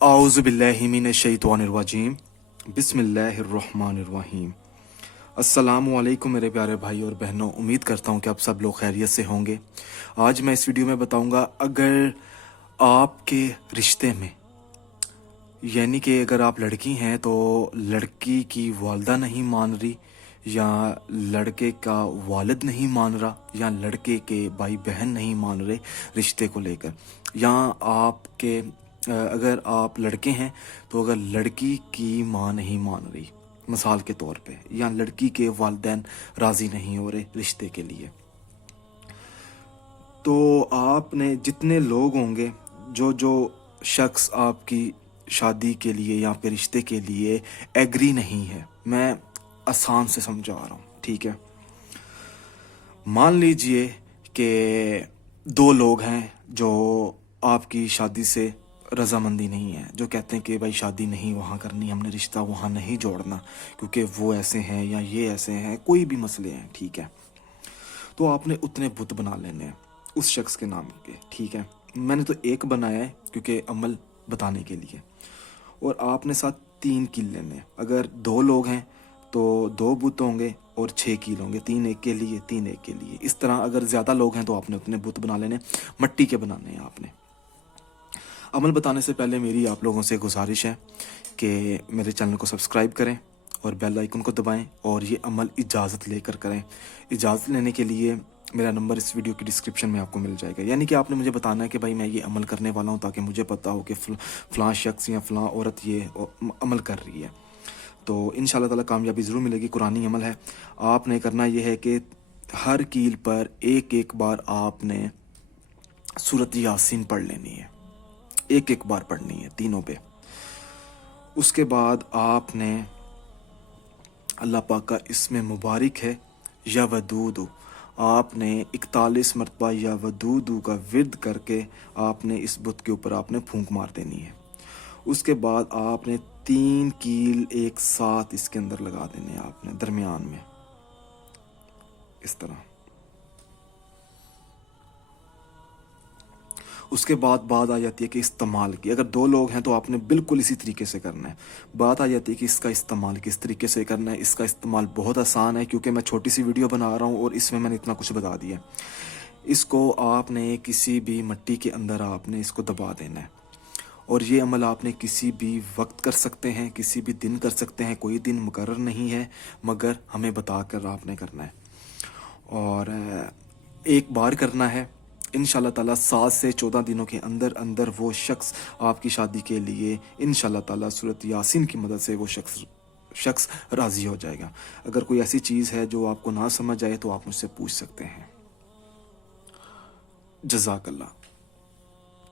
औज़ु बिल्लाहि मिनश शैतानिर रजीम बिस्मिल्लाहिर रहमानिर रहीम। अस्सलामु अलैकुम मेरे प्यारे भाई और बहनों, उम्मीद करता हूँ कि आप सब लोग खैरियत से होंगे। आज मैं इस वीडियो में बताऊँगा, अगर आपके रिश्ते में यानी कि अगर आप लड़की हैं तो लड़की की वालदा नहीं मान रही, या लड़के का वालिद नहीं मान रहा, या लड़के के भाई बहन नहीं मान रहे रिश्ते को लेकर, या आपके अगर आप लड़के हैं तो अगर लड़की की माँ नहीं मान रही मिसाल के तौर पे, या लड़की के वालिदैन राज़ी नहीं हो रहे रिश्ते के लिए, तो आपने जितने लोग होंगे, जो शख्स आपकी शादी के लिए या आपके रिश्ते के लिए एग्री नहीं है, मैं आसान से समझा रहा हूँ, ठीक है। मान लीजिए कि दो लोग हैं जो आपकी शादी से रजामंदी नहीं है, जो कहते हैं कि भाई शादी नहीं वहाँ करनी, हमने रिश्ता वहाँ नहीं जोड़ना क्योंकि वो ऐसे हैं या ये ऐसे हैं, कोई भी मसले हैं, ठीक है। तो आपने उतने बुत बना लेने हैं उस शख्स के नाम के, ठीक है। मैंने तो एक बनाया है क्योंकि अमल बताने के लिए, और आपने साथ 3 कील लेने हैं। अगर 2 लोग हैं तो 2 बुत होंगे और 6 कील होंगे, 3 एक के लिए 3 एक के लिए। इस तरह अगर ज़्यादा लोग हैं तो आपने उतने बुत बना लेने, मट्टी के बनाने हैं आपने। अमल बताने से पहले मेरी आप लोगों से गुजारिश है कि मेरे चैनल को सब्सक्राइब करें और बेल आइकन को दबाएं, और ये अमल इजाज़त लेकर करें। इजाज़त लेने के लिए मेरा नंबर इस वीडियो की डिस्क्रिप्शन में आपको मिल जाएगा। यानी कि आपने मुझे बताना है कि भाई मैं ये अमल करने वाला हूँ, ताकि मुझे पता हो कि फ़लाँ शख्स या फ़लाँ औरत ये अमल कर रही है, तो इंशाल्लाह ताला कामयाबी ज़रूर मिलेगी। कुरानी अमल है। आपने करना ये है कि हर कील पर एक एक बार आपने सूरत यासीन पढ़ लेनी है, एक एक बार पढ़नी है तीनों पे। उसके बाद आपने अल्लाह पाक का इसमें मुबारक है या वदूदू, आपने 41 मरतबा या वदूदू का विर्द करके आपने इस बुत के ऊपर आपने फूंक मार देनी है। उसके बाद आपने 3 कील एक साथ इसके अंदर लगा देने हैं आपने दरमियान में, इस तरह। उसके बाद बात आ जाती है कि इस्तेमाल की। अगर 2 लोग हैं तो आपने बिल्कुल इसी तरीके से करना है। बात आ जाती है कि इसका इस्तेमाल किस तरीके से करना है। इसका इस्तेमाल बहुत आसान है क्योंकि मैं छोटी सी वीडियो बना रहा हूँ और इसमें मैंने इतना कुछ बता दिया। इसको आपने किसी भी मिट्टी के अंदर आपने इसको दबा देना है, और ये अमल आपने किसी भी वक्त कर सकते हैं, किसी भी दिन कर सकते हैं, कोई दिन मुकर्रर नहीं है, मगर हमें बता कर आपने करना है, और एक बार करना है। इंशाल्लाह ताला 7 से 14 दिनों के अंदर अंदर वो शख्स आपकी शादी के लिए इंशाल्लाह ताला सूरत यासीन की मदद से वो शख्स राज़ी हो जाएगा। अगर कोई ऐसी चीज़ है जो आपको ना समझ आए तो आप मुझसे पूछ सकते हैं। जज़ाकल्लाह।